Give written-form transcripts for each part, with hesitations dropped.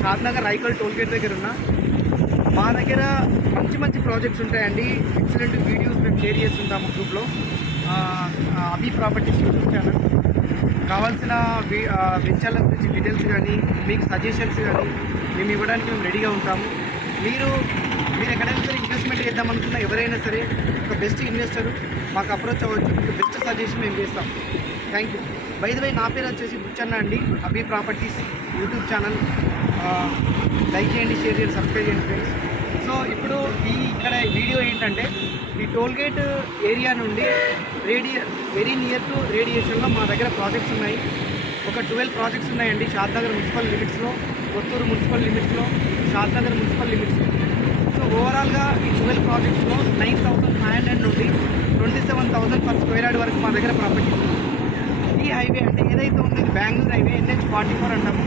Shadnagar రైకల్ tollgate దగ్గర ఉన్నా. మా దగ్గర మంచి మంచి ప్రాజెక్ట్స్ ఉంటాయండి. ఎక్సలెంట్ వీడియోస్ మేము షేర్ చేస్తుంటాము గ్రూప్లో. అభి ప్రాపర్టీస్ యూట్యూబ్ ఛానల్. కావాల్సిన వెంచర్ల గురించి డీటెయిల్స్ కానీ, మీకు సజెషన్స్ కానీ మేము ఇవ్వడానికి మేము రెడీగా ఉంటాము. మీరు ఎక్కడైనా సరే ఇన్వెస్ట్మెంట్ చేద్దామనుకున్న ఎవరైనా సరే ఒక బెస్ట్ ఇన్వెస్టర్ మాకు అప్రోచ్ అవ్వచ్చు. మీకు బెస్ట్ సజెషన్ మేము చేస్తాం. Thank you. By the way, నా పేరు వచ్చేసి బుచ్చన్న అండి. అభి ప్రాపర్టీస్ యూట్యూబ్ ఛానల్ లైక్ చేయండి, షేర్ చేయండి, సబ్స్క్రైబ్ చేయండి ఫ్రెండ్స్. సో ఇప్పుడు ఇక్కడ వీడియో ఏంటంటే, ఈ టోల్గేట్ ఏరియా నుండి వెరీ నియర్ టు రేడియేషన్లో మా దగ్గర ప్రాజెక్ట్స్ ఉన్నాయి. ఒక 12 ప్రాజెక్ట్స్ ఉన్నాయండి. షాద్నగర్ మున్సిపల్ లిమిట్స్లో, కొత్తూరు మున్సిపల్ లిమిట్స్లో, షాద్నగర్ మున్సిపల్ లిమిట్స్లో. సో ఓవరాల్గా ఈ 12 ప్రాజెక్ట్స్లో 9,500 నుండి 27,000 పర్ స్క్వేర్ యార్డ్ వరకు మా దగ్గర ప్రాపర్టీస్ ఉంది. ఈ హైవే అంటే ఏదైతే ఉందో ఇది బెంగళూరు హైవే, NH44 అంటాము.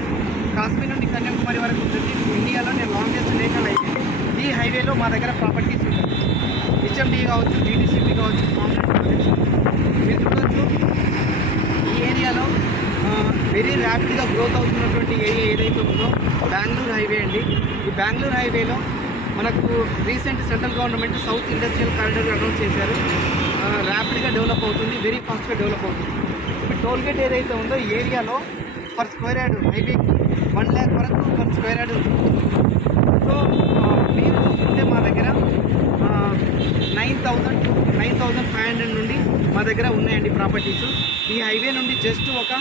కాశ్మీర్ నుండి కన్యాకుమారి వరకు ఉంటుంది. ఇండియాలో నేను లాంగెస్ట్ నేషనల్ హైవే. ఈ హైవేలో మా దగ్గర ప్రాపర్టీస్ ఉంటాయి. HMD కావచ్చు, DTCP కావచ్చు, కాంక్రీట్ ప్రాజెక్ట్స్. మీరు చూడవచ్చు ఈ ఏరియాలో వెరీ ర్యాపిడ్గా గ్రోత్ అవుతున్నటువంటి ఏరియా ఏదైతే ఉందో బెంగళూరు హైవే అండి. ఈ బెంగళూరు హైవేలో మనకు recent central government south industrial corridor announce చేశారు. ర్యాపిడ్గా డెవలప్ అవుతుంది, వెరీ ఫాస్ట్గా డెవలప్ అవుతుంది. ఇప్పుడు టోల్గేట్ ఏదైతే ఉందో ఈ ఏరియాలో పర్ స్క్వేర్ యార్డ్ హైవేకి 1 lakh వరకు పర్ స్క్వేర్ యార్డ్ ఉంది. సో మీరు చూస్తుంటే మా దగ్గర 9,500 నుండి మా దగ్గర ఉన్నాయండి ప్రాపర్టీస్. ఈ హైవే నుండి జస్ట్ ఒక